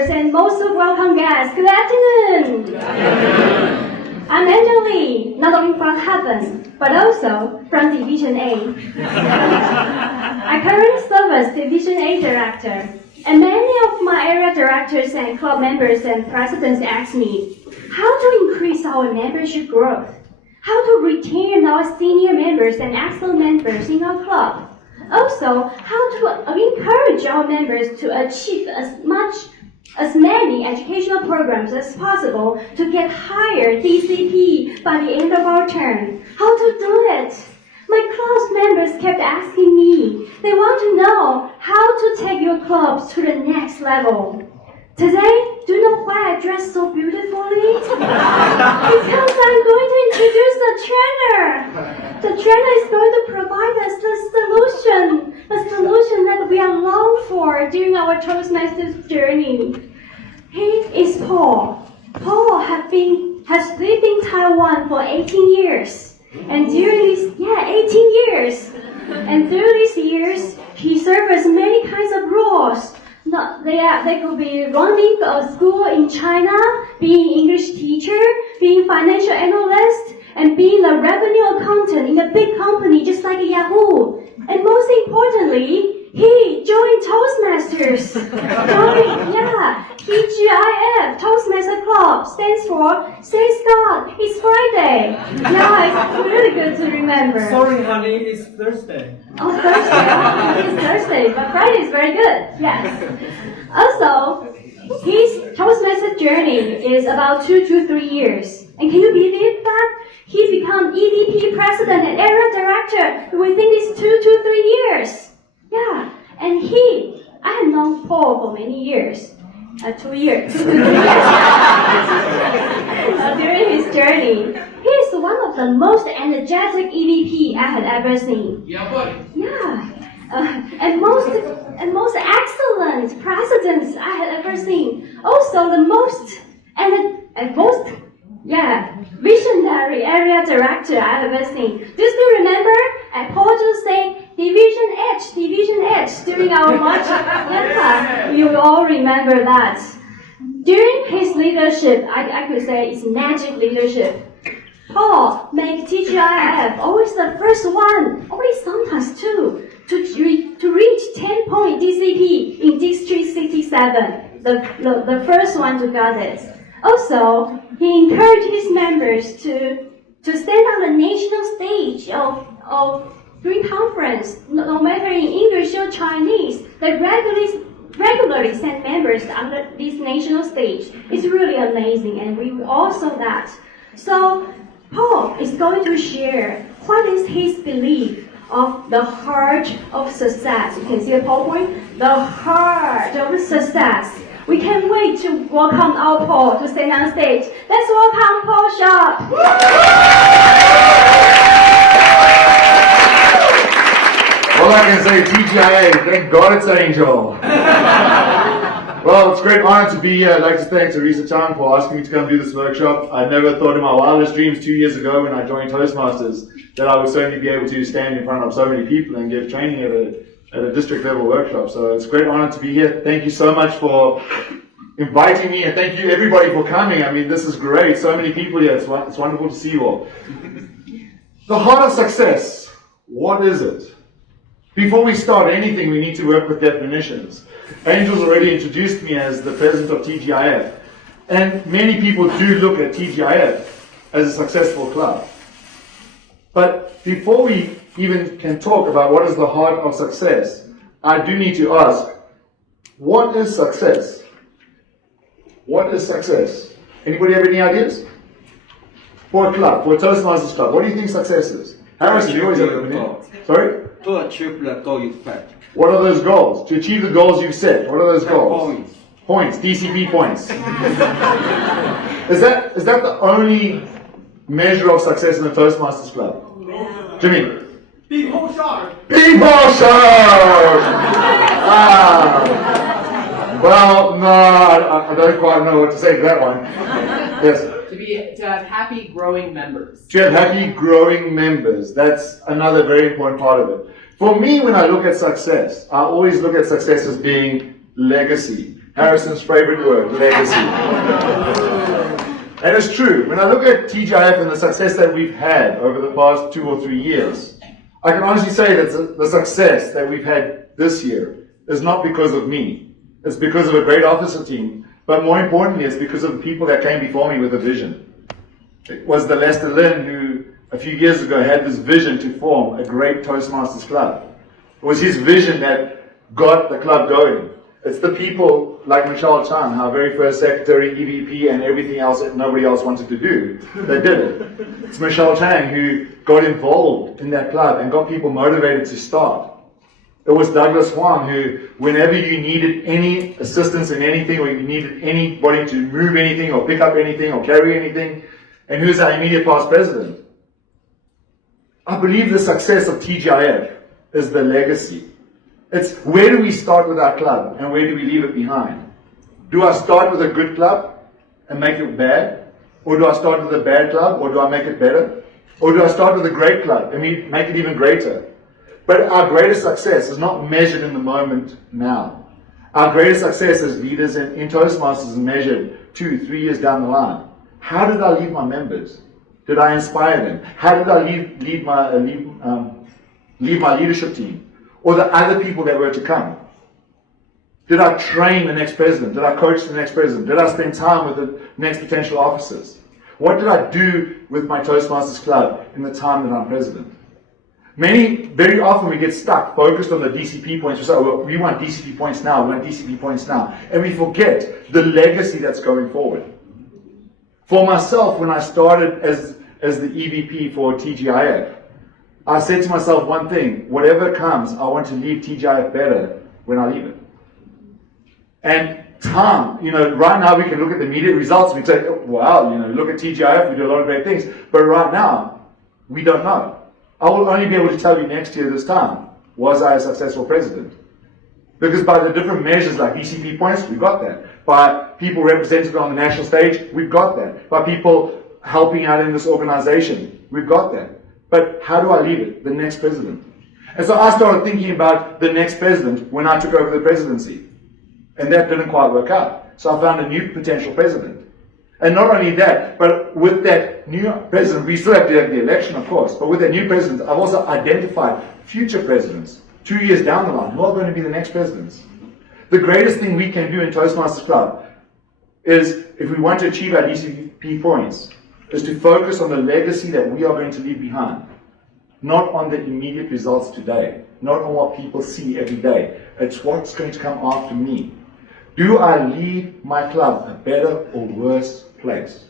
members and most welcome guests. Good afternoon. I'm Angeline, not only from heaven, but also from Division A. I currently serve as Division A Director, and many of my area directors and club members and presidents ask me how to increase our membership growth, how to retain our senior members and excellent members in our club. Also, how to encourage our members to achieve as many educational programs as possible to get higher DCP by the end of our term. How to do it? My club's members kept asking me. They want to know how to take your clubs to the next level. Today, do you know why I dress so beautifully? Because I'm going to introduce the trainer. The trainer is going to provide us the solution that we are long for during our Toastmasters journey. He is Paul. Paul has lived in Taiwan for 18 years. And during these, 18 years. And through these years, he served as many kinds of roles. They could be running a school in China, being English teacher, being financial analyst, and being a revenue accountant in a big company just like Yahoo. And most importantly, he joined Toastmasters. TGIF, Toastmaster Club, stands for Thanks God, it's Friday. It's really good to remember. Sorry, honey, it's Thursday. Oh, Thursday. It's Thursday, but Friday is very good. Yes. Also, his Toastmaster journey is about 2 to 3 years. And can you believe that? He's become EVP president and area director within these 2 to 3 years. Yeah. And I have known Paul for many years. 2 years. During his journey, he is one of the most energetic EVP I had ever seen. Yeah, buddy. And most excellent presidents I had ever seen. Also, the most visionary area director I have ever seen. Do you still remember? Paul just saying Division H during our march. You will all remember that. During his leadership, I could say it's magic leadership. Paul made TGIF always the first one, always sometimes two, to reach 10-point DCP in District 67, the first one to get it. Also, he encouraged his members to stand on the national stage of during conference, no matter in English or Chinese. They regularly send members on this national stage. It's really amazing, and we all saw that. So Paul is going to share what is his belief of the heart of success. You can see the PowerPoint? The heart of success. We can't wait to welcome our Paul to stand on stage. Let's welcome Paul Sharpe. All I can say, TGIA, thank God it's Angel. Well, it's a great honor to be here. I'd like to thank Teresa Chang for asking me to come do this workshop. I never thought in my wildest dreams 2 years ago when I joined Toastmasters that I would certainly be able to stand in front of so many people and give training at a district level workshop. So it's a great honor to be here. Thank you so much for inviting me, and thank you everybody for coming. I mean, this is great. So many people here. It's wonderful to see you all. The heart of success. What is it? Before we start anything, we need to work with definitions. Angel's already introduced me as the president of TGIF. And many people do look at TGIF as a successful club. But before we even can talk about what is the heart of success, I do need to ask, what is success? What is success? Anybody have any ideas? For a club, for a Toastmasters club, what do you think success is? Harrison, you always have an opinion. Sorry? To achieve the goal you set. What are those goals? To achieve the goals you've set. What are those goals? Points. Points, DCP points. Is that the only measure of success in the Toastmasters club? Jimmy? People Sharpe. People Sharpe! Well, no, I don't quite know what to say to that one. Yes? To have happy, growing members. To have happy, growing members. That's another very important part of it. For me, when I look at success, I always look at success as being legacy. Harrison's favorite word, legacy. And it's true. When I look at TGIF and the success that we've had over the past 2 or 3 years, I can honestly say that the success that we've had this year is not because of me. It's because of a great officer team, but more importantly, it's because of the people that came before me with a vision. It was the Lester Lynn who, a few years ago, had this vision to form a great Toastmasters club. It was his vision that got the club going. It's the people like Michelle Chan, our very first secretary, EVP, and everything else that nobody else wanted to do, that did it. It's Michelle Chang who got involved in that club and got people motivated to start. It was Douglas Huang who, whenever you needed any assistance in anything, or you needed anybody to move anything, or pick up anything, or carry anything, and who's our immediate past president. I believe the success of TGIF is the legacy. It's where do we start with our club and where do we leave it behind? Do I start with a good club and make it bad? Or do I start with a bad club, or do I make it better? Or do I start with a great club and make it even greater? But our greatest success is not measured in the moment now. Our greatest success as leaders in Toastmasters is measured 2, 3 years down the line. How did I lead my members? Did I inspire them? How did I lead my leadership team? Or the other people that were to come? Did I train the next president? Did I coach the next president? Did I spend time with the next potential officers? What did I do with my Toastmasters club in the time that I'm president? Very often we get stuck, focused on the DCP points. We say, well, we want DCP points now, we want DCP points now. And we forget the legacy that's going forward. For myself, when I started as the EVP for TGIF, I said to myself one thing: whatever comes, I want to leave TGIF better when I leave it. And time, right now we can look at the immediate results and we say, wow, look at TGIF, we do a lot of great things. But right now, we don't know. I will only be able to tell you next year this time, was I a successful president? Because by the different measures like DCP points, we got that. By people represented on the national stage, we've got that. By people helping out in this organization, we've got that. But how do I leave it? The next president. And so I started thinking about the next president when I took over the presidency. And that didn't quite work out. So I found a new potential president. And not only that, but with that new president, we still have to have the election, of course, but with that new president, I've also identified future presidents, 2 years down the line, who are going to be the next presidents. The greatest thing we can do in Toastmasters Club is, if we want to achieve our DCP points, is to focus on the legacy that we are going to leave behind. Not on the immediate results today, not on what people see every day. It's what's going to come after me. Do I leave my club a better or worse place?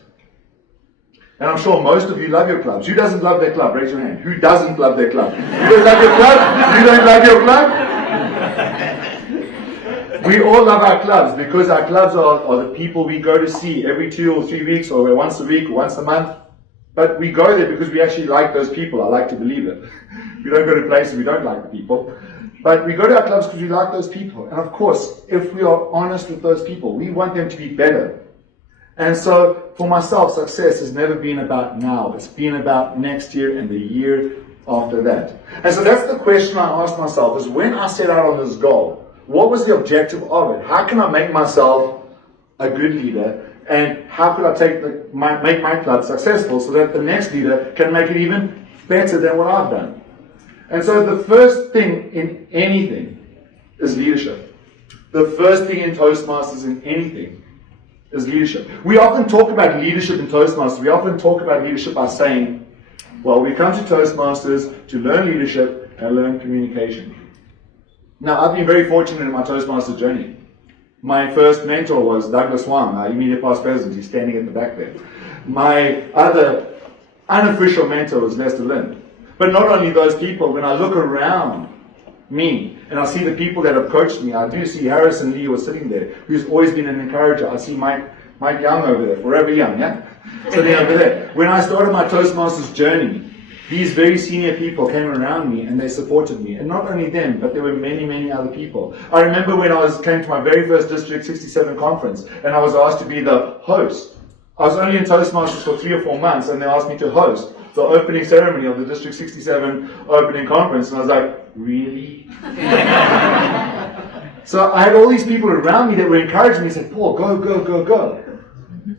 And I'm sure most of you love your clubs. Who doesn't love their club? Raise your hand. Who doesn't love their club? You don't love your club? You don't love your club? We all love our clubs because our clubs are the people we go to see every 2 or 3 weeks, or once a week, or once a month. But we go there because we actually like those people. I like to believe it. We don't go to places we don't like the people. But we go to our clubs because we like those people. And of course, if we are honest with those people, we want them to be better. And so, for myself, success has never been about now. It's been about next year and the year after that. And so that's the question I asked myself, is when I set out on this goal, what was the objective of it? How can I make myself a good leader? And how could I make my club successful so that the next leader can make it even better than what I've done? And so the first thing in anything is leadership. The first thing in Toastmasters in anything is leadership. We often talk about leadership in Toastmasters. We often talk about leadership by saying, well, we come to Toastmasters to learn leadership and learn communication. Now, I've been very fortunate in my Toastmasters journey. My first mentor was Douglas Huang, our immediate past president. He's standing at the back there. My other unofficial mentor was Lester Lynn. But not only those people, when I look around me and I see the people that have coached me, I do see Harrison Lee was sitting there, who's always been an encourager. I see Mike Young over there, forever young, yeah? Sitting over there. When I started my Toastmasters journey, these very senior people came around me and they supported me. And not only them, but there were many, many other people. I remember when I came to my very first District 67 conference and I was asked to be the host. I was only in Toastmasters for 3 or 4 months and they asked me to host the opening ceremony of the District 67 opening conference. And I was like, really? So I had all these people around me that were encouraging me, said, Paul, go, go, go, go.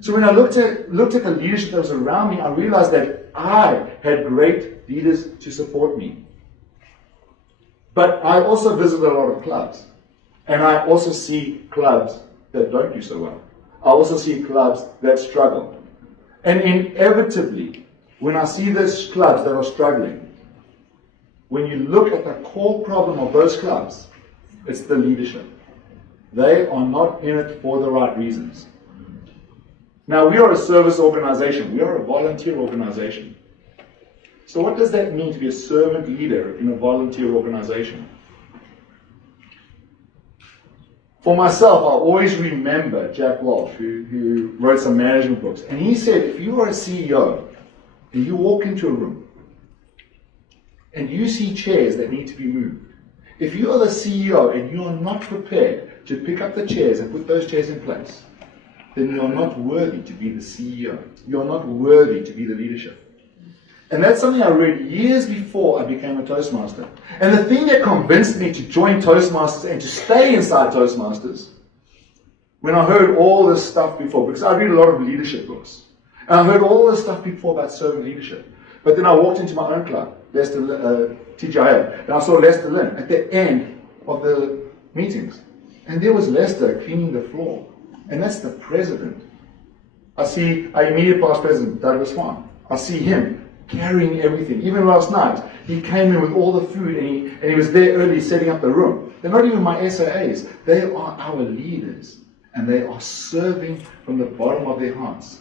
So when I looked at the leadership that was around me, I realized that I had great leaders to support me. But I also visit a lot of clubs. And I also see clubs that don't do so well. I also see clubs that struggle. And inevitably, when I see those clubs that are struggling, when you look at the core problem of those clubs, it's the leadership. They are not in it for the right reasons. Now, we are a service organization. We are a volunteer organization. So what does that mean to be a servant leader in a volunteer organization? For myself, I always remember Jack Welch, who wrote some management books. And he said, if you are a CEO and you walk into a room and you see chairs that need to be moved, if you are the CEO and you are not prepared to pick up the chairs and put those chairs in place, then you are not worthy to be the CEO. You are not worthy to be the leadership. And that's something I read years before I became a Toastmaster. And the thing that convinced me to join Toastmasters and to stay inside Toastmasters, when I heard all this stuff before, because I read a lot of leadership books, and I heard all this stuff before about servant leadership. But then I walked into my own club, TGIA, and I saw Lester Lynn at the end of the meetings. And there was Lester cleaning the floor. And that's the president. I see our immediate past president, Douglas Swan. I see him carrying everything. Even last night, he came in with all the food and he was there early setting up the room. They're not even my SAAs. They are our leaders. And they are serving from the bottom of their hearts.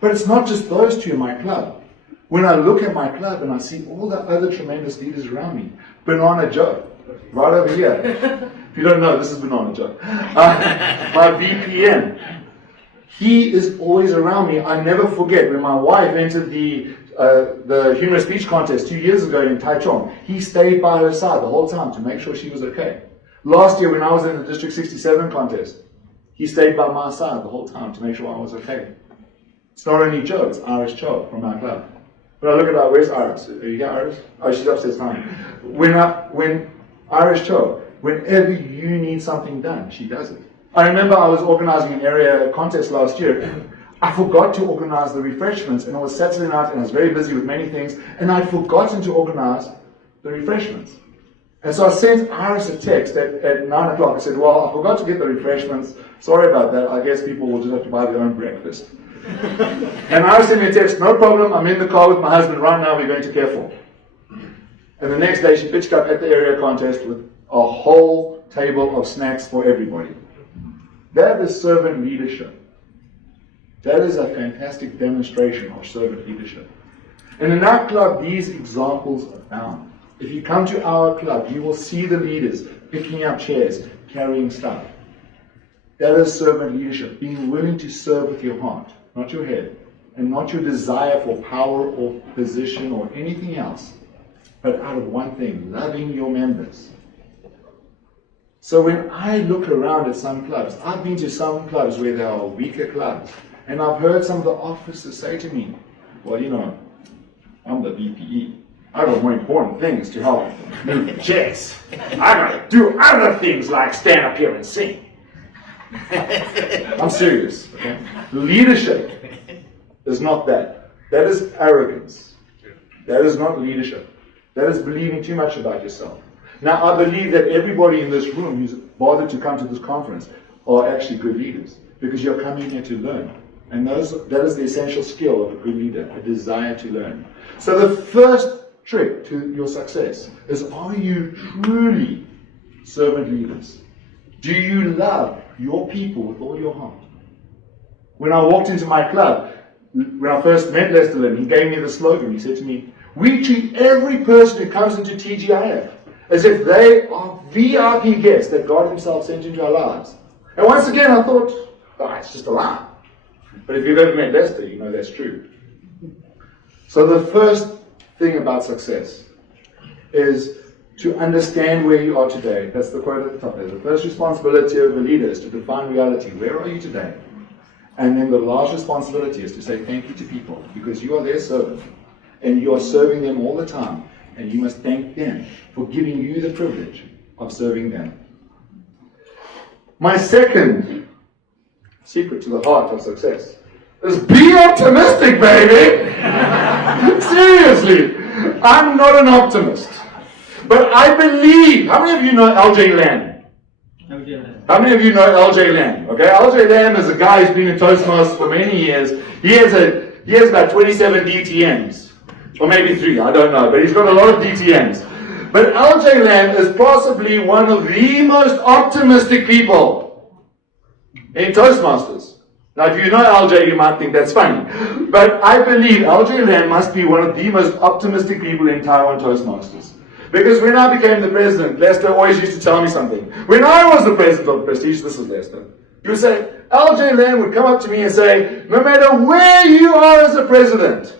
But it's not just those two in my club. When I look at my club and I see all the other tremendous leaders around me, Banana Joe, right over here. If you don't know, this is Banana Joe. My VPN. He is always around me. I never forget when my wife entered the humorous speech contest 2 years ago in Taichung. He stayed by her side the whole time to make sure she was okay. Last year when I was in the District 67 contest, he stayed by my side the whole time to make sure I was okay. It's not only Joe, it's Iris Cho from our club. But I look at where's Iris? Are you here, Iris? Oh, she's upstairs fine. When Iris Cho, whenever you need something done, she does it. I remember I was organizing an area contest last year, and I forgot to organize the refreshments, and it was Saturday night, and I was very busy with many things, and I'd forgotten to organize the refreshments. And so I sent Iris a text at 9 o'clock. I said, well, I forgot to get the refreshments. Sorry about that. I guess people will just have to buy their own breakfast. And Iris sent me a text, no problem, I'm in the car with my husband right now, we're going to Careful. And the next day she pitched up at the area contest with a whole table of snacks for everybody. That is servant leadership. That is a fantastic demonstration of servant leadership. And in our club, these examples are found. If you come to our club, you will see the leaders picking up chairs, carrying stuff. That is servant leadership, being willing to serve with your heart, not your head, and not your desire for power or position or anything else, but out of one thing, loving your members. So when I look around at some clubs, I've been to some clubs where there are weaker clubs, and I've heard some of the officers say to me, well, you know, I'm the VPE. I've got more important things to help move the chairs. I gotta do other things like stand up here and sing. I'm serious. Okay? Leadership is not that. That is arrogance. That is not leadership. That is believing too much about yourself. Now, I believe that everybody in this room who's bothered to come to this conference are actually good leaders, because you're coming here to learn. And that is the essential skill of a good leader, a desire to learn. So the first trick to your success is, are you truly servant leaders? Do you love your people with all your heart? When I walked into my club, when I first met Lester Lynn, he gave me the slogan. He said to me, we treat every person who comes into TGIF as if they are VIP guests that God himself sent into our lives. And once again I thought, oh, it's just a lie. But if you've ever met Lester, you know that's true. So the first thing about success is to understand where you are today. That's the quote at the top there. The first responsibility of a leader is to define reality. Where are you today? And then the last responsibility is to say thank you to people, because you are their servant. And you are serving them all the time. And you must thank them for giving you the privilege of serving them. My second secret to the heart of success is be optimistic, baby! Seriously, I'm not an optimist. But I believe, how many of you know LJ Lamb? How many of you know LJ Lamb? Okay, LJ Lamb is a guy who's been in Toastmasters for many years. He has about 27 DTMs. Or maybe 3, I don't know. But he's got a lot of DTMs. But LJ Lamb is possibly one of the most optimistic people in Toastmasters. Now, if you know LJ, you might think that's funny. But I believe LJ Lamb must be one of the most optimistic people in Taiwan Toastmasters. Because when I became the president, Lester always used to tell me something. When I was the president of Prestige, this is Lester, he would say, LJ Lamb would come up to me and say, no matter where you are as a president,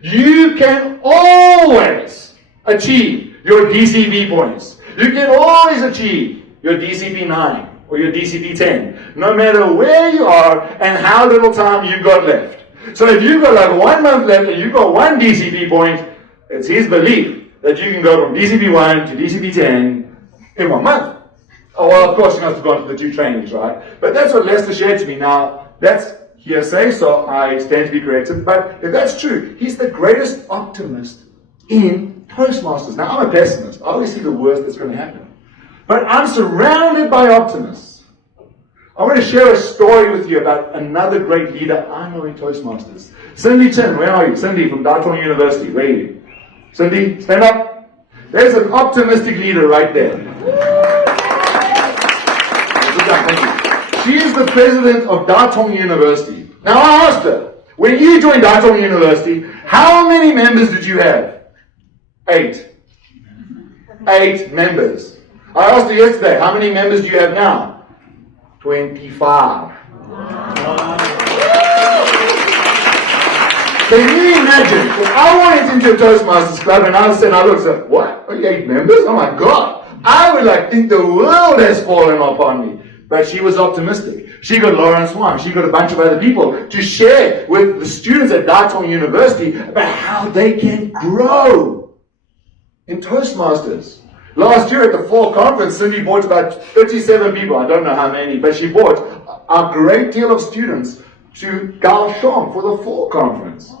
you can always achieve your DCP points. You can always achieve your DCP 9 or your DCP 10, no matter where you are and how little time you've got left. So if you've got like 1 month left and you've got 1 DCP point, it's his belief that you can go from DCP 1 to DCP 10 in 1 month. Oh, well, of course, you have to go on to the 2 trainings, right? But that's what Lester shared to me. Now, that's hearsay, so I stand to be corrected. But if that's true, he's the greatest optimist in Toastmasters. Now, I'm a pessimist. I always see the worst that's going to happen. But I'm surrounded by optimists. I want to share a story with you about another great leader I know in Toastmasters. Cindy Chin, where are you? Cindy from Taipei University, where are you? Cindy, stand up. There's an optimistic leader right there. Thank you. She is the president of Datong University. Now I asked her, when you joined Datong University, how many members did you have? 8. 8 members. I asked her yesterday, how many members do you have now? 25. Can you imagine, if I went into a Toastmasters club and I said, I looked and said, what? Are you 8 members? Oh my God. I would think the world has fallen upon me. But she was optimistic. She got Lawrence Wang. She got a bunch of other people to share with the students at Datong University about how they can grow in Toastmasters. Last year at the fall conference, Cindy brought about 37 people. I don't know how many, but she brought a great deal of students to Kaohsiung for the fall conference.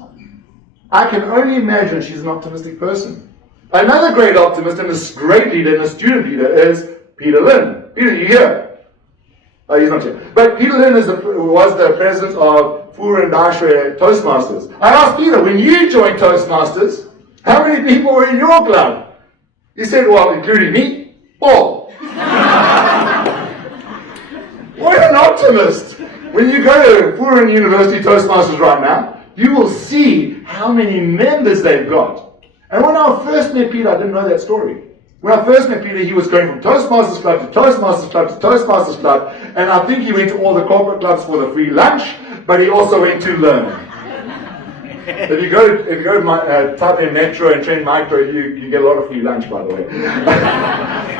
I can only imagine she's an optimistic person. Another great optimist and a great leader and a student leader is Peter Lin. Peter, you here? Oh, he's not here. But Peter Lin was the president of Fu and Daxue Toastmasters. I asked Peter, when you joined Toastmasters, how many people were in your club? He said, well, including me, 4. What an optimist! When you go to Fu University Toastmasters right now, you will see how many members they've got. And when I first met Peter, I didn't know that story. When I first met Peter, he was going from Toastmasters Club to Toastmasters Club to Toastmasters Club, and I think he went to all the corporate clubs for the free lunch, but he also went to learn. If you go to Taipei Metro and Trend Micro, you get a lot of free lunch, by the way.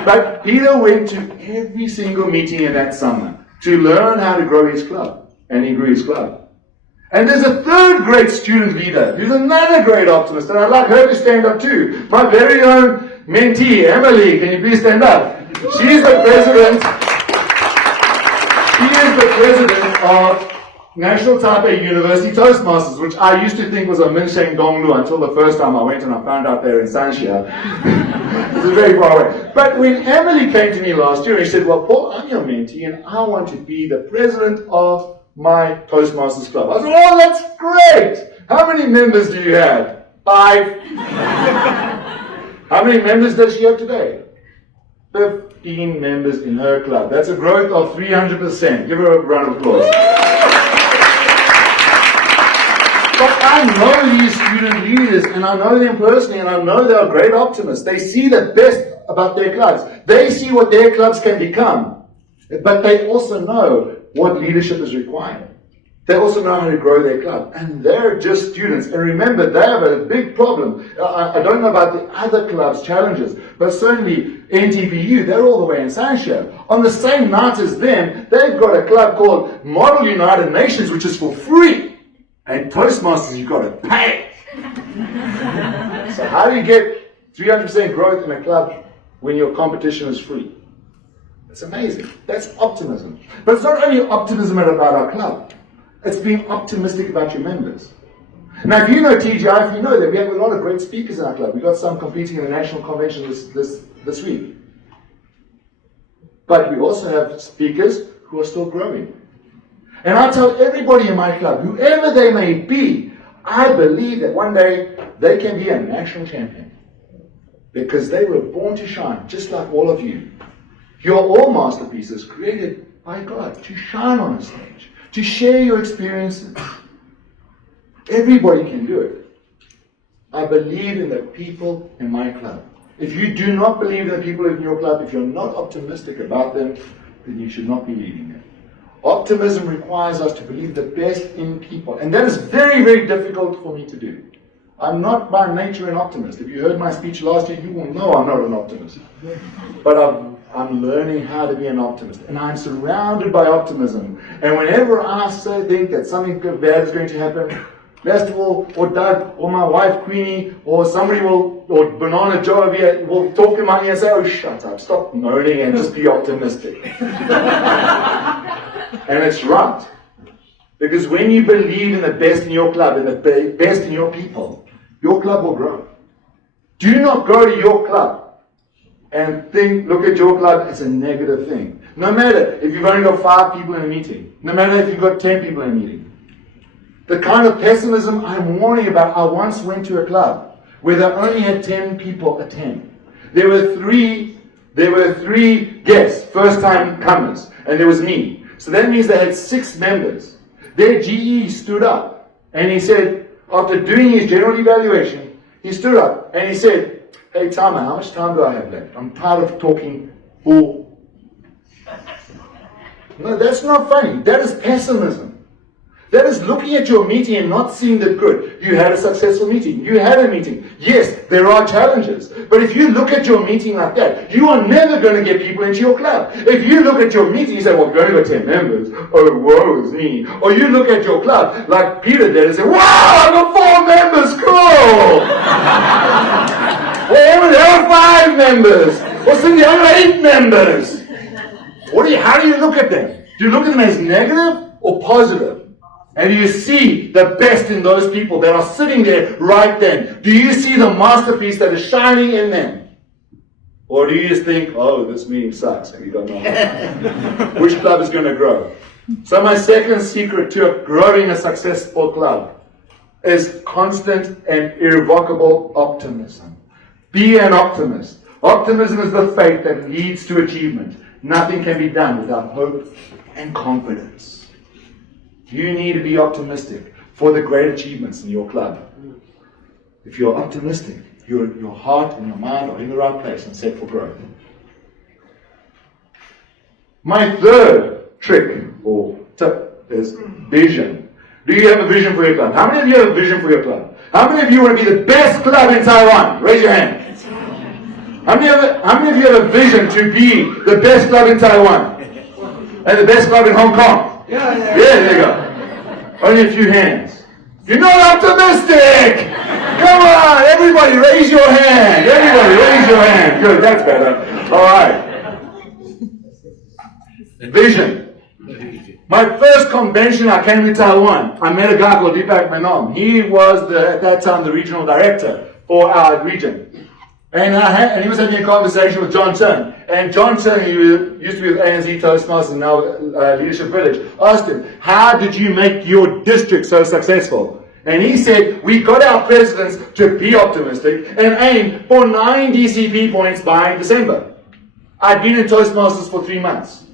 But Peter went to every single meeting in that summer to learn how to grow his club, and he grew his club. And there's a third great student leader, who's another great optimist, and I'd like her to stand up too. My very own mentee, Emily, can you please stand up? She is the president of National Taipei University Toastmasters, which I used to think was a Minsheng Gonglu until the first time I went and I found out they're in Sanxia. This is very far away. But when Emily came to me last year and she said, well, Paul, I'm your mentee and I want to be the president of my Toastmasters Club. I said, oh, that's great! How many members do you have? 5. How many members does she have today? 15 members in her club. That's a growth of 300%. Give her a round of applause. But I know these student leaders, and I know them personally, and I know they're great optimists. They see the best about their clubs. They see what their clubs can become. But they also know what leadership is required. They also know how to grow their club. And they're just students. And remember, they have a big problem. I don't know about the other clubs' challenges, but certainly NTPU, they're all the way in Sanxia. On the same night as them, they've got a club called Model United Nations, which is for free. And Toastmasters, you've got to pay. So how do you get 300% growth in a club when your competition is free? It's amazing. That's optimism. But it's not only optimism about our club. It's being optimistic about your members. Now, if you know TGI, if you know that we have a lot of great speakers in our club. We've got some competing in the national convention this week. But we also have speakers who are still growing. And I tell everybody in my club, whoever they may be, I believe that one day they can be a national champion. Because they were born to shine, just like all of you. You're all masterpieces created by God to shine on a stage, to share your experiences. Everybody can do it. I believe in the people in my club. If you do not believe in the people in your club, if you're not optimistic about them, then you should not be leading them. Optimism requires us to believe the best in people. And that is very, very difficult for me to do. I'm not by nature an optimist. If you heard my speech last year, you will know I'm not an optimist. But I'm learning how to be an optimist. And I'm surrounded by optimism. And whenever I think that something bad is going to happen, Festival, or Doug, or my wife Queenie, or somebody will, or Banana Joe over here will talk in my ear and say, oh, shut up, stop moaning and just be optimistic. And it's right. Because when you believe in the best in your club, and the best in your people, your club will grow. Do not go to your club and look at your club as a negative thing. No matter if you've only got 5 people in a meeting, no matter if you've got 10 people in a meeting. The kind of pessimism I'm warning about, I once went to a club where they only had 10 people attend. There were three guests, first-time comers, and there was me. So that means they had 6 members. Their GE stood up, and he said, after doing his general evaluation, he stood up, and he said, hey, Tama, how much time do I have left? I'm tired of talking bull. No, that's not funny. That is pessimism. That is looking at your meeting and not seeing the good. You had a successful meeting. You had a meeting. Yes, there are challenges. But if you look at your meeting like that, you are never going to get people into your club. If you look at your meeting, you say, well, we've only got 10 members. Oh, woe is me. Or you look at your club, like Peter did, and say, wow, I've got 4 members. Cool. Well, there are 5 members. Or some the other 8 members. How do you look at them? Do you look at them as negative or positive? And do you see the best in those people that are sitting there right then? Do you see the masterpiece that is shining in them? Or do you just think, oh, this meeting sucks, and you don't know which club is going to grow? So my second secret to growing a successful club is constant and irrevocable optimism. Be an optimist. Optimism is the faith that leads to achievement. Nothing can be done without hope and confidence. You need to be optimistic for the great achievements in your club. If you're optimistic, your heart and your mind are in the right place and set for growth. My third trick or tip is vision. Do you have a vision for your club? How many of you have a vision for your club? How many of you want to be the best club in Taiwan? Raise your hand. How many of you have a vision to be the best club in Taiwan? And the best club in Hong Kong? Yeah, there you go. Only a few hands. You're not optimistic! Come on, everybody raise your hand. Everybody raise your hand. Good, that's better. All right. Vision. My first convention, I came to Taiwan. I met a guy called Deepak Menon. He was, at that time, the regional director for our region. And he was having a conversation with John Chen. And John Chen, who used to be with ANZ Toastmasters and now Leadership Village, asked him, how did you make your district so successful? And he said, we got our presidents to be optimistic and aim for 9 DCP points by December. I'd been in Toastmasters for 3 months.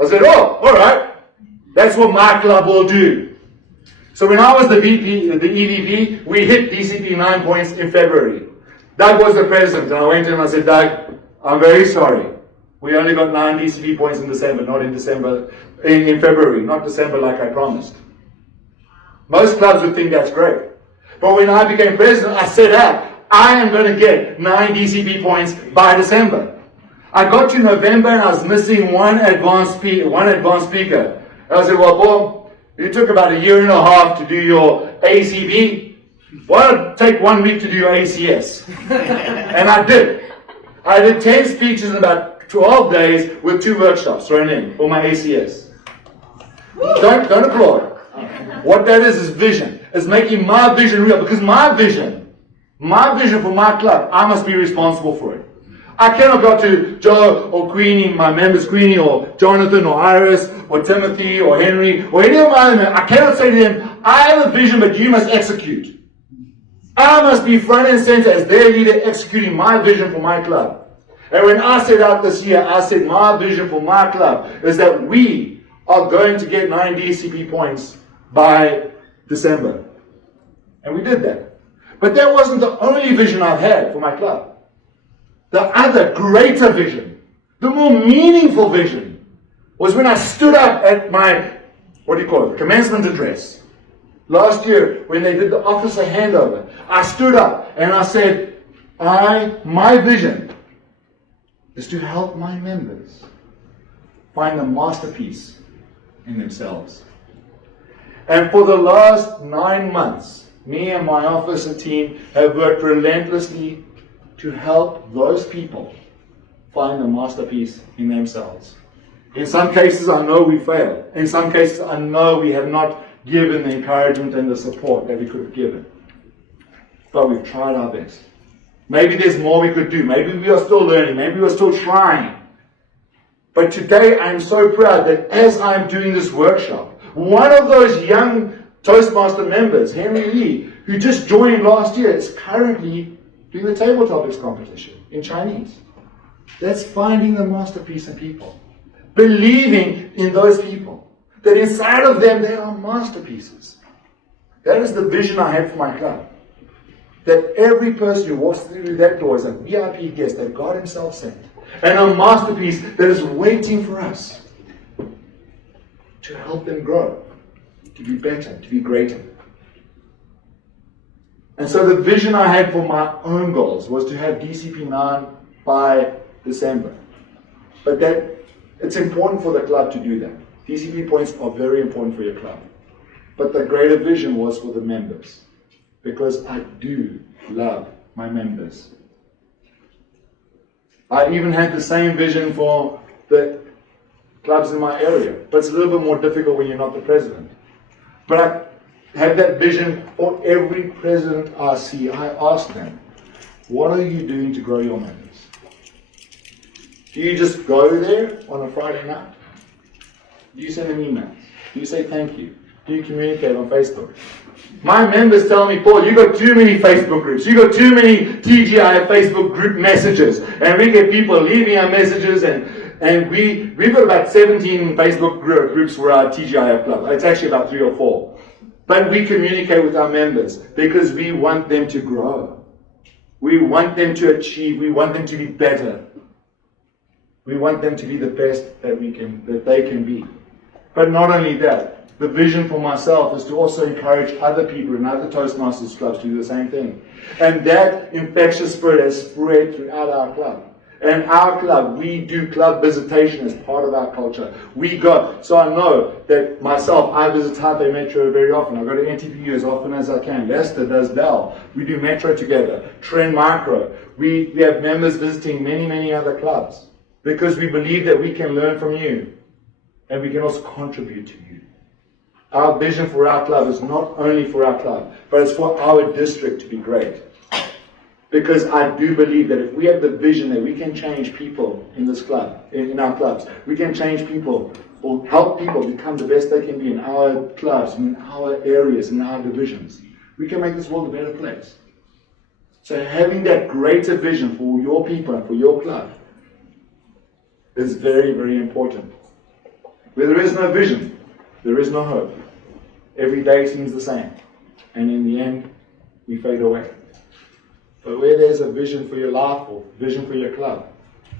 I said, oh, all right. That's what my club will do. So when I was the EVP, we hit DCP 9 points in February. Doug was the president, and I went to him and I said, Doug, I'm very sorry. We only got 9 DCP points in December, not in December, in February, not December like I promised. Most clubs would think that's great. But when I became president, I set out, I am going to get 9 DCP points by December. I got to November and I was missing one advanced speaker. And I said, well, Paul, you took about 1.5 years to do your ACB. Why don't take 1 week to do your ACS? And I did. I did 10 speeches in about 12 days with 2 workshops thrown in for my ACS. Don't applaud. What that is vision. It's making my vision real, because my vision for my club, I must be responsible for it. I cannot go to Joe or Queenie, my members Queenie, or Jonathan or Iris or Timothy or Henry or any of my other members. I cannot say to them, I have a vision, but you must execute. I must be front and center as their leader, executing my vision for my club. And when I set out this year, I said my vision for my club is that we are going to get 9 DCP points by December. And we did that. But that wasn't the only vision I've had for my club. The other greater vision, the more meaningful vision, was when I stood up at my, commencement address. Last year, when they did the officer handover, I stood up and I said, my vision is to help my members find a masterpiece in themselves. And for the last 9 months, me and my officer team have worked relentlessly to help those people find a masterpiece in themselves. In some cases, I know we failed. In some cases, I know we have not given the encouragement and the support that we could have given. But we've tried our best. Maybe there's more we could do. Maybe we are still learning. Maybe we're still trying. But today, I'm so proud that as I'm doing this workshop, one of those young Toastmaster members, Henry Lee, who just joined last year, is currently doing the table topics competition in Chinese. That's finding the masterpiece in people. Believing in those people. That inside of them, they are masterpieces. That is the vision I have for my club. That every person who walks through that door is a VIP guest that God Himself sent. And a masterpiece that is waiting for us to help them grow, to be better, to be greater. And so the vision I had for my own goals was to have DCP 9 by December. But that it's important for the club to do that. DCP points are very important for your club. But the greater vision was for the members. Because I do love my members. I even had the same vision for the clubs in my area. But it's a little bit more difficult when you're not the president. But I had that vision for every president I see. I ask them, what are you doing to grow your members? Do you just go there on a Friday night? Do you send them emails? Do you say thank you? Do you communicate on Facebook? My members tell me, Paul, you got too many Facebook groups. You got too many TGI Facebook group messages. And we get people leaving our messages, and we've got about 17 Facebook groups for our TGIF club. It's actually about 3 or 4. But we communicate with our members because we want them to grow. We want them to achieve. We want them to be better. We want them to be the best that they can be. But not only that, the vision for myself is to also encourage other people in other Toastmasters clubs to do the same thing. And that infectious spirit has spread throughout our club. And our club, we do club visitation as part of our culture. So I know that myself, I visit Taipei Metro very often. I go to NTPU as often as I can. Lester does Dell. We do Metro together. Trend Micro. We have members visiting many, many other clubs. Because we believe that we can learn from you. And we can also contribute to you. Our vision for our club is not only for our club, but it's for our district to be great. Because I do believe that if we have the vision that we can change people in this club, in our clubs, we can change people or help people become the best they can be in our clubs, in our areas, in our divisions, we can make this world a better place. So having that greater vision for your people and for your club is very, very important. Where there is no vision, there is no hope. Every day seems the same. And in the end, we fade away. But where there's a vision for your life or vision for your club,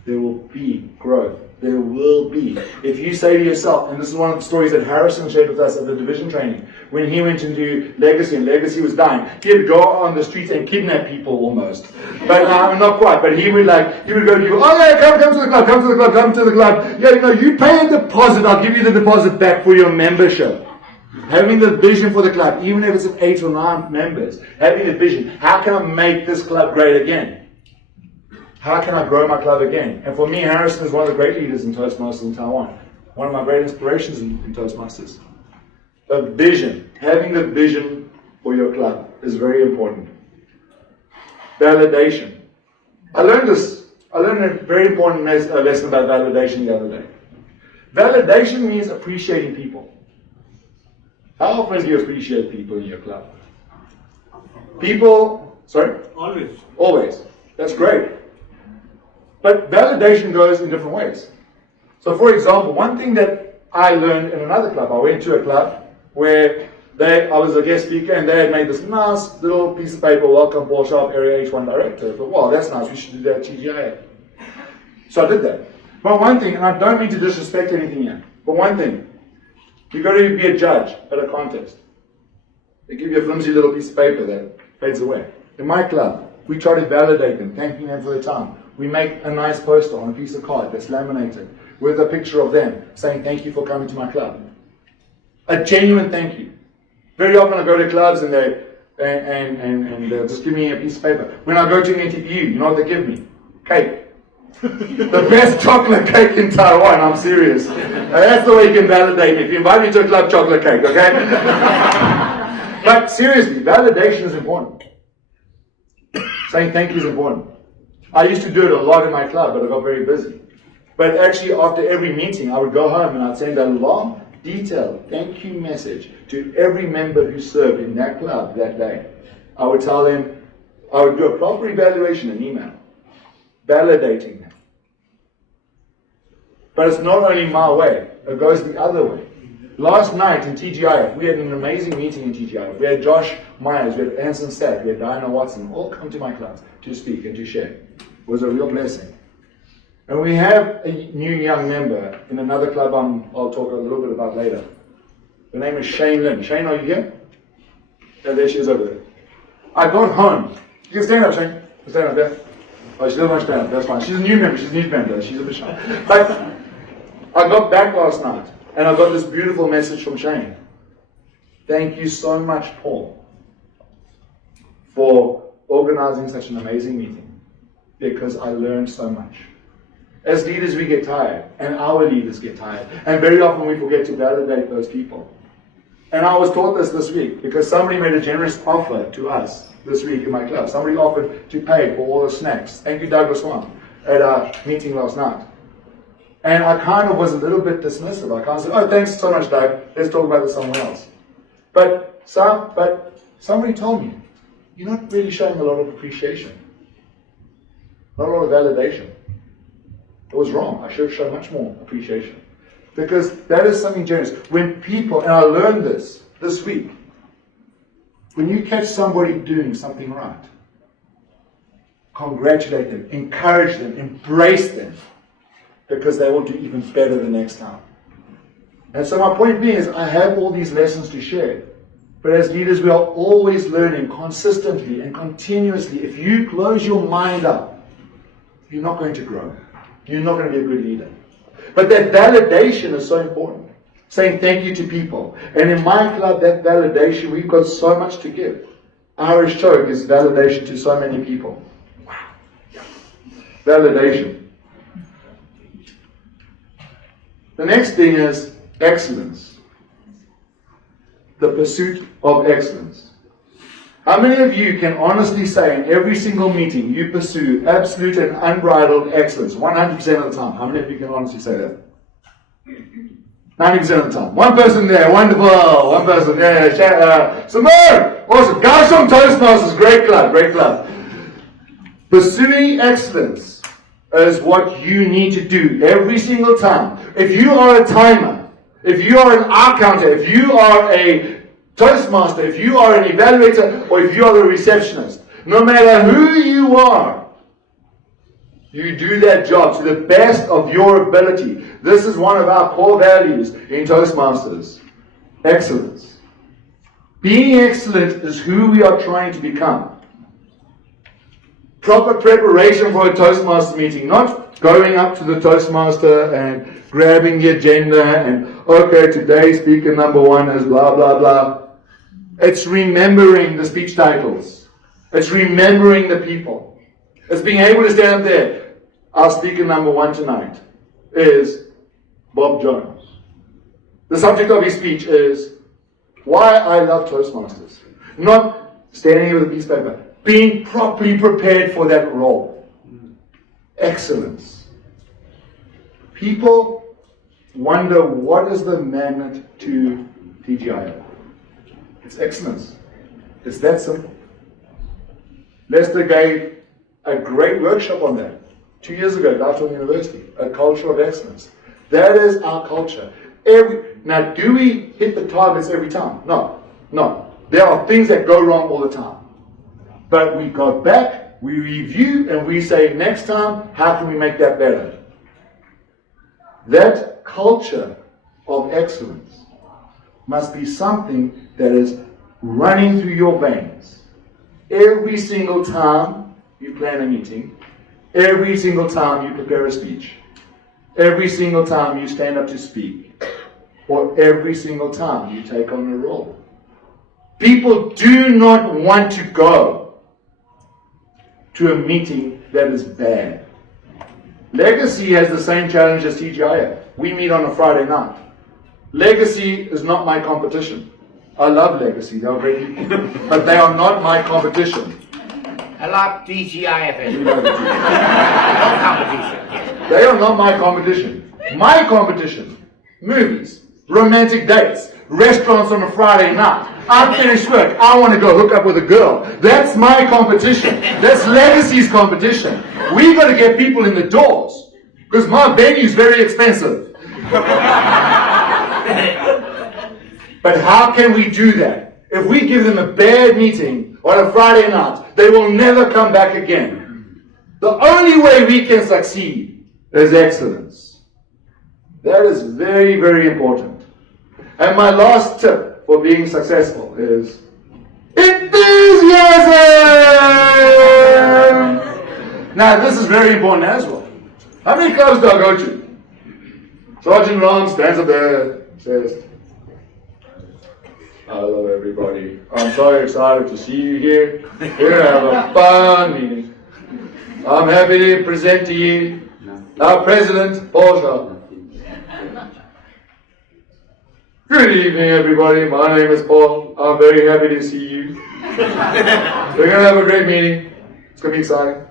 there will be growth. There will be. If you say to yourself, and this is one of the stories that Harrison shared with us at the division training, when he went into Legacy and Legacy was dying, he'd go on the streets and kidnap people almost. But not quite, but he would go to you, oh yeah, come to the club, come to the club, come to the club. Yeah, you pay a deposit, I'll give you the deposit back for your membership. Having the vision for the club, even if it's of 8 or 9 members, having a vision, how can I make this club great again? how can I grow my club again? And for me, Harrison is one of the great leaders in Toastmasters in Taiwan. One of my great inspirations in Toastmasters. A vision. Having a vision for your club is very important. Validation. I learned a very important lesson about validation the other day. Validation means appreciating people. How often do you appreciate people in your club? People, sorry? Always. Always. That's great. But validation goes in different ways. So for example, one thing that I learned in another club, I went to a club where I was a guest speaker and they had made this nice little piece of paper, welcome Paul Sharpe, Area H1 Director. I thought, wow, that's nice, we should do that at TGIA. So I did that. But one thing, and I don't mean to disrespect anything here, but one thing, you've got to be a judge at a contest. They give you a flimsy little piece of paper that fades away. In my club, we try to validate them, thanking them for their time. We make a nice poster on a piece of card that's laminated with a picture of them saying thank you for coming to my club. A genuine thank you. Very often I go to clubs and they'll just give me a piece of paper. When I go to an interview, you know what they give me? Cake. The best chocolate cake in Taiwan, I'm serious. That's the way you can validate me. If you invite me to a club, chocolate cake, okay? But seriously, validation is important. Saying thank you is important. I used to do it a lot in my club, but I got very busy. But actually, after every meeting, I would go home and I'd send a long, detailed thank you message to every member who served in that club that day. I would tell them, I would do a proper evaluation in email, validating them. But it's not only my way, it goes the other way. Last night in TGIF, we had an amazing meeting in TGIF. We had Josh Myers, we had Anson Stack, we had Diana Watson, all come to my club to speak and to share. It was a real blessing. And we have a new young member in another club I'll talk a little bit about later. Her name is Shane Lynn. Shane, are you here? Yeah, there she is over there. I got home. You can stand up, Shane. Stand up there. Oh, she doesn't want to stand up. That's fine. She's a new member. She's a new member. She's a bit shy. But I got back last night and I got this beautiful message from Shane. Thank you so much, Paul, for organizing such an amazing meeting, because I learned so much. As leaders, we get tired, and our leaders get tired, and very often we forget to validate those people. And I was taught this week because somebody made a generous offer to us this week in my club. Somebody offered to pay for all the snacks. Thank you, Douglas Swan, at our meeting last night. And I kind of was a little bit dismissive. I kind of said, oh, thanks so much, Doug. Let's talk about this somewhere else. But somebody told me, you're not really showing a lot of appreciation. Not a lot of validation. It was wrong. I should have shown much more appreciation. Because that is something generous. When people, and I learned this week, when you catch somebody doing something right, congratulate them, encourage them, embrace them, because they will do even better the next time. And so my point being is, I have all these lessons to share. But as leaders, we are always learning consistently and continuously. If you close your mind up, you're not going to grow. You're not going to be a good leader. But that validation is so important. Saying thank you to people. And in my club, that validation, we've got so much to give. Irish Choke is validation to so many people. Wow. Validation. The next thing is excellence. The pursuit of excellence. How many of you can honestly say in every single meeting you pursue absolute and unbridled excellence 100% of the time? How many of you can honestly say that? 90% of the time. One person there, wonderful. One person there, Simone! Awesome. Guys from Toastmasters, great club, great club. Pursuing excellence is what you need to do every single time. If you are a timer, if you are an art counter, if you are a Toastmaster, if you are an evaluator, or if you are the receptionist, no matter who you are, you do that job to the best of your ability. This is one of our core values in Toastmasters. Excellence. Being excellent is who we are trying to become. Proper preparation for a Toastmaster meeting, not going up to the Toastmaster and grabbing the agenda and, okay, today speaker number 1 is blah, blah, blah. It's remembering the speech titles. It's remembering the people. It's being able to stand there. Our speaker number 1 tonight is Bob Jones. The subject of his speech is why I love Toastmasters. Not standing here with a piece of paper. Being properly prepared for that role. Excellence. People wonder what is the magnet to TGIF. It's excellence. It's that simple. Lester gave a great workshop on that 2 years ago at Lifelong University, a culture of excellence. That is our culture. Now, do we hit the targets every time? No. There are things that go wrong all the time. But we go back, we review, and we say, next time, how can we make that better? That culture of excellence must be something that is running through your veins. Every single time you plan a meeting, every single time you prepare a speech, every single time you stand up to speak, or every single time you take on a role. People do not want to go to a meeting that is bad. Legacy has the same challenge as TGIF. We meet on a Friday night. Legacy is not my competition. I love Legacy, they're great people. But they are not my competition. I love DGIF as You well. know the truth. No competition. They are not my competition. My competition, movies, romantic dates, restaurants on a Friday night. I'm finished work. I want to go hook up with a girl. That's my competition. That's Legacy's competition. We got to get people in the doors because my venue's very expensive. But how can we do that? If we give them a bad meeting on a Friday night, they will never come back again. The only way we can succeed is excellence. That is very, very important. And my last tip for being successful is enthusiasm! Now, this is very important as well. How many clubs do I go to? Sergeant Ron stands up there, says, hello everybody. I'm so excited to see you here. We're going to have a fun meeting. I'm happy to present to you our President, Paul Sharpe. Good evening everybody. My name is Paul. I'm very happy to see you. We're going to have a great meeting. It's going to be exciting.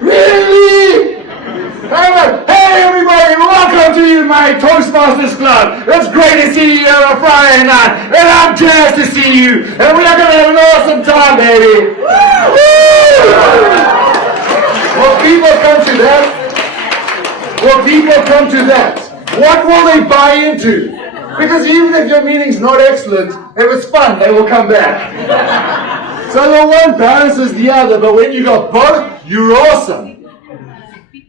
Really? Hey everybody, welcome to my Toastmasters Club. It's great to see you on a Friday night, and I'm jazzed to see you, and we are going to have an awesome time, baby. Will people come to that? What will they buy into? Because even if your meeting's not excellent, if it's fun, they will come back. So the one balances the other, but when you got both, you're awesome.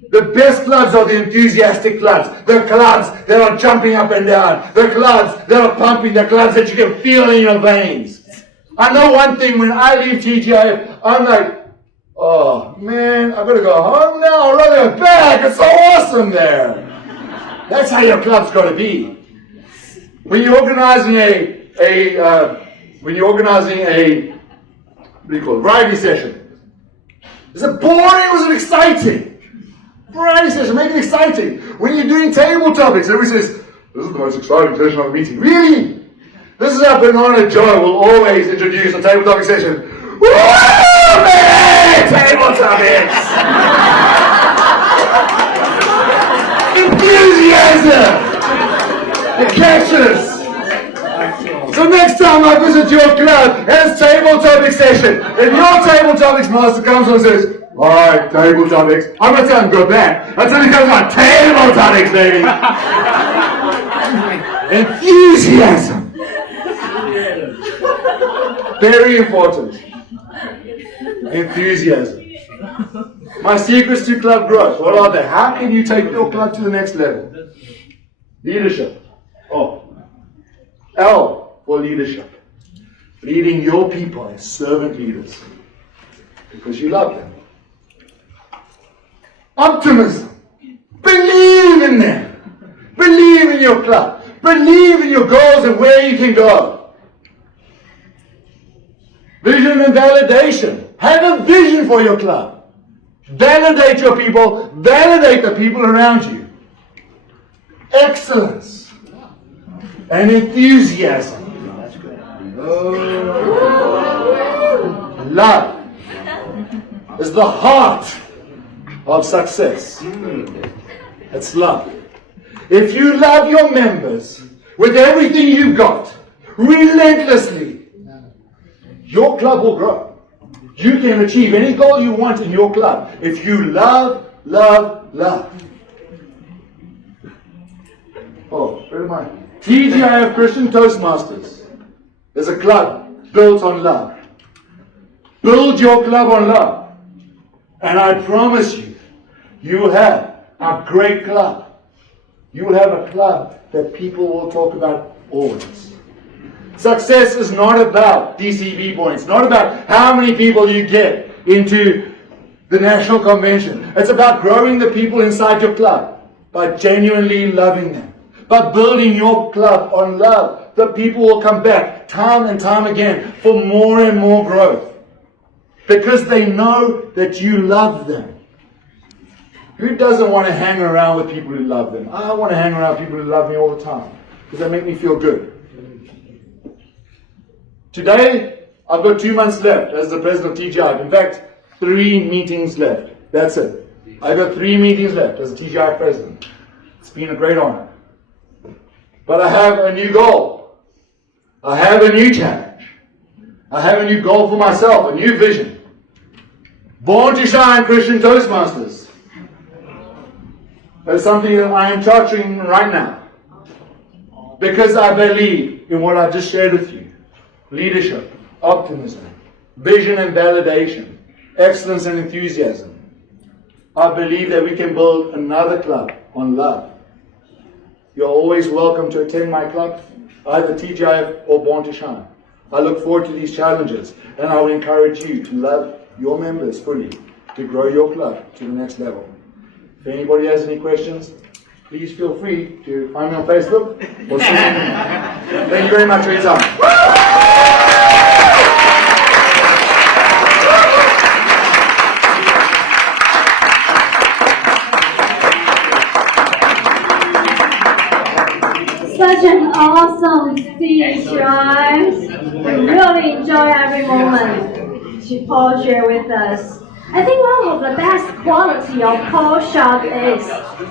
The best clubs are the enthusiastic clubs. The clubs that are jumping up and down. The clubs that are pumping. The clubs that you can feel in your veins. I know one thing, when I leave TGIF, I'm like, oh man, I've got to go home now. I'd rather go back. It's so awesome there. That's how your club's got to be. When you're organizing what do you call it, variety session. Is it boring or is it exciting? Variety session, make it exciting. When you're doing table topics, everybody says, this is the most exciting session of the meeting. Really? This is how Banana Joe will always introduce a table topic session. Woo, man! Table topics! Enthusiasm! It catches! So next time I visit your club, it's table topic session. If your table topics master comes on and says, alright, table topics, I'm going to tell him go back until he comes on table topics, baby. Enthusiasm. Very important. Enthusiasm. My secrets to club growth, what are they? How can you take your club to the next level? Leadership. L for leadership. Leading your people as servant leaders. Because you love them. Optimism. Believe in them. Believe in your club. Believe in your goals and where you can go. Vision and validation. Have a vision for your club. Validate your people. Validate the people around you. Excellence and enthusiasm. Love is the heart of success. It's love. If you love your members with everything you've got, relentlessly, your club will grow. You can achieve any goal you want in your club if you love, love, love. Oh, where am I? TGIF Christian Toastmasters is a club built on love. Build your club on love. And I promise you, you will have a great club. You will have a club that people will talk about always. Success is not about DCB points, not about how many people you get into the national convention. It's about growing the people inside your club by genuinely loving them. By building your club on love, the people will come back time and time again for more and more growth. Because they know that you love them. Who doesn't want to hang around with people who love them? I want to hang around people who love me all the time. Because they make me feel good. Today, I've got 2 months left as the president of TGI. In fact, 3 meetings left. That's it. I've got 3 meetings left as a TGI president. It's been a great honor. But I have a new goal. I have a new challenge. I have a new goal for myself, a new vision. Born to Shine Christian Toastmasters. That is something that I am chartering right now. Because I believe in what I just shared with you. Leadership, optimism, vision and validation, excellence and enthusiasm. I believe that we can build another club on love. You're always welcome to attend my club, either TGIF or Born to Shine. I look forward to these challenges, and I will encourage you to love your members fully, to grow your club to the next level. If anybody has any questions, please feel free to find me on Facebook or see me. Thank you very much for your time. Such an awesome speech, guys. I really enjoy every moment Paul shared with us. I think one of the best quality of Paul Sharpe is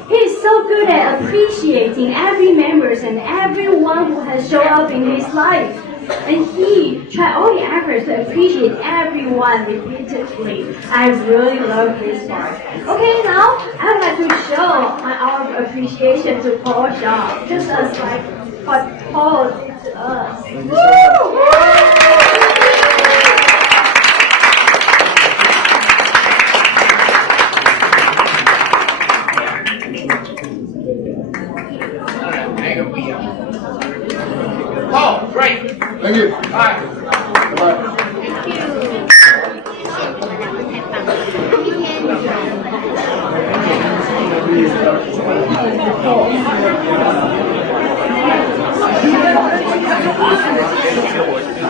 he's so good at appreciating every members and everyone who has shown up in his life. And he tried all the efforts to appreciate everyone repeatedly. I really love this part. Okay, now I would like to show our appreciation to Paul Sharpe, just as like what Paul did to us. Oh, great. Thank you. Bye. Bye. Thank you.